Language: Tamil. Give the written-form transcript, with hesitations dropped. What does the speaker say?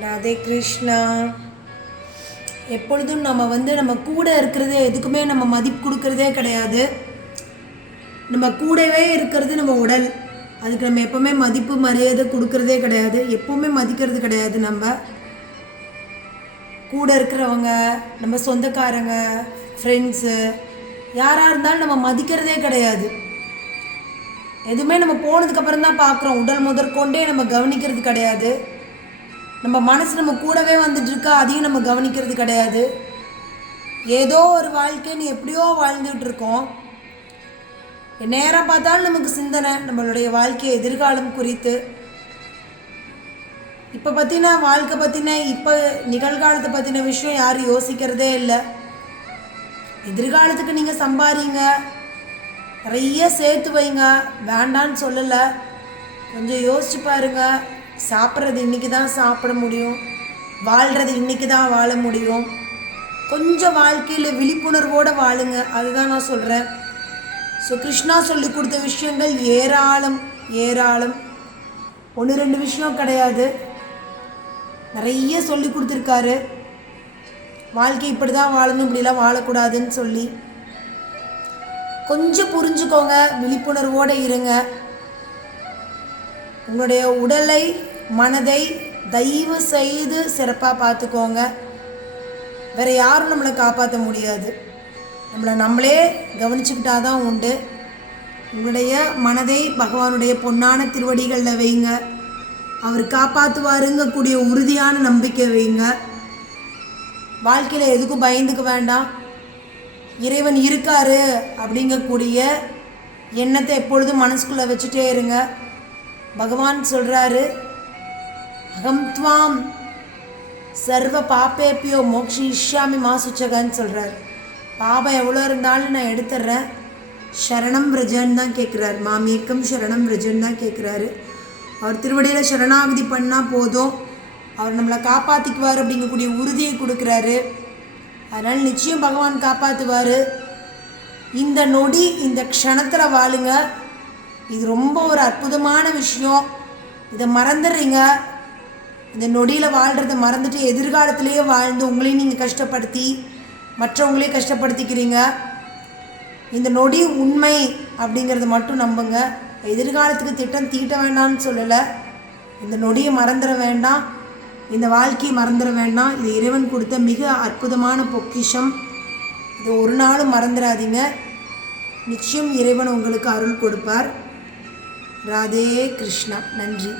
ராதே கிருஷ்ணா. எப்பொழுதும் நம்ம கூட இருக்கிறதே எதுக்குமே நம்ம மதிப்பு கொடுக்கறதே கிடையாது. நம்ம கூடவே இருக்கிறது நம்ம உடல். அதுக்கு நம்ம எப்போவுமே மதிப்பு மரியாதை கொடுக்கறதே கிடையாது, எப்போவுமே மதிக்கிறது கிடையாது. நம்ம கூட இருக்கிறவங்க, நம்ம சொந்தக்காரங்க, ஃப்ரெண்ட்ஸு, யாராக இருந்தாலும் நம்ம மதிக்கிறதே கிடையாது. எதுவுமே நம்ம போனதுக்கப்புறம் தான் பார்க்குறோம். உடல் முதற்கொண்டே நம்ம கவனிக்கிறது கிடையாது. நம்ம மனசு நம்ம கூடவே வந்துட்டுருக்கா, அதையும் நம்ம கவனிக்கிறது கிடையாது. ஏதோ ஒரு வாழ்க்கைன்னு எப்படியோ வாழ்ந்துகிட்டு இருக்கோம். நேராக பார்த்தாலும் நமக்கு சிந்தனை நம்மளுடைய வாழ்க்கை எதிர்காலம் குறித்து. இப்போ பற்றின வாழ்க்கை பற்றின, இப்போ நிகழ்காலத்தை பற்றின விஷயம் யாரும் யோசிக்கிறதே இல்லை. எதிர்காலத்துக்கு நீங்கள் சம்பாதிங்க, நிறைய சேர்த்து வைங்க, வேண்டான்னு சொல்லலை. கொஞ்சம் யோசிச்சு பாருங்க. சாப்பிட்றது இன்றைக்கி தான் சாப்பிட முடியும், வாழ்கிறது இன்றைக்கி தான் வாழ முடியும். கொஞ்சம் வாழ்க்கையில் விழிப்புணர்வோடு வாழுங்க, அதுதான் நான் சொல்கிறேன். ஸோ கிருஷ்ணா சொல்லி கொடுத்த விஷயங்கள் ஏராளம் ஏராளம், 1-2 விஷயம் கிடையாது, நிறைய சொல்லி கொடுத்துருக்காரு. வாழ்க்கை இப்படி தான் வாழணும், இப்படிலாம் வாழக்கூடாதுன்னு சொல்லி கொஞ்சம் புரிஞ்சுக்கோங்க, விழிப்புணர்வோடு இருங்க. உங்களுடைய உடலை மனதை தயவு செய்து சிறப்பாக பார்த்துக்கோங்க. வேறு யாரும் நம்மளை காப்பாற்ற முடியாது. நம்மளே கவனிச்சுக்கிட்டா தான் உண்டு. உங்களுடைய மனதை பகவானுடைய பொன்னான திருவடிகளில் வைங்க. அவர் காப்பாற்றுவாருங்கக்கூடிய உறுதியான நம்பிக்கை வைங்க. வாழ்க்கையில் எதுக்கும் பயந்துக்க வேண்டாம். இறைவன் இருக்காரு அப்படிங்கக்கூடிய எண்ணத்தை எப்பொழுதும் மனசுக்குள்ளே வச்சுட்டே இருங்க. பகவான் சொல்கிறாரு, அகம் துவாம் சர்வ பாப்பேப்பியோ மோக்ஷிஷ்யாமி மாசுச்சகன்னு சொல்கிறார். பாபம் எவ்வளோ இருந்தாலும் நான் எடுத்துடுறேன், சரணம் விரஜன் தான் கேட்குறாரு. மாமேக்கம் சரணம் விரஜன் தான் கேட்குறாரு. அவர் திருவடியில் சரணாகதி பண்ணால் போதும், அவர் நம்மளை காப்பாற்றிக்குவார் அப்படிங்கக்கூடிய உறுதியை கொடுக்குறாரு. அதனால் நிச்சயம் பகவான் காப்பாற்றுவார். இந்த நொடி இந்த க்ஷணத்தில் வாழுங்க. இது ரொம்ப ஒரு அற்புதமான விஷயம். இதை மறந்துடுறீங்க. இந்த நொடியில் வாழ்கிறத மறந்துட்டு எதிர்காலத்திலேயே வாழ்ந்து உங்களையும் நீங்கள் கஷ்டப்படுத்தி மற்றவங்களையும் கஷ்டப்படுத்திக்கிறீங்க. இந்த நொடி உண்மை அப்படிங்கிறத மட்டும் நம்புங்க. எதிர்காலத்துக்கு திட்டம் தீட்ட வேண்டாம்னு சொல்லலை. இந்த நொடியை மறந்துட வேண்டாம், இந்த வாழ்க்கையை மறந்துட வேண்டாம். இது இறைவன் கொடுத்த மிக அற்புதமான பொக்கிஷம். இது ஒரு நாளும் மறந்துடாதீங்க. நிச்சயம் இறைவன் உங்களுக்கு அருள் கொடுப்பார். ராதே கிருஷ்ணா. நன்றி.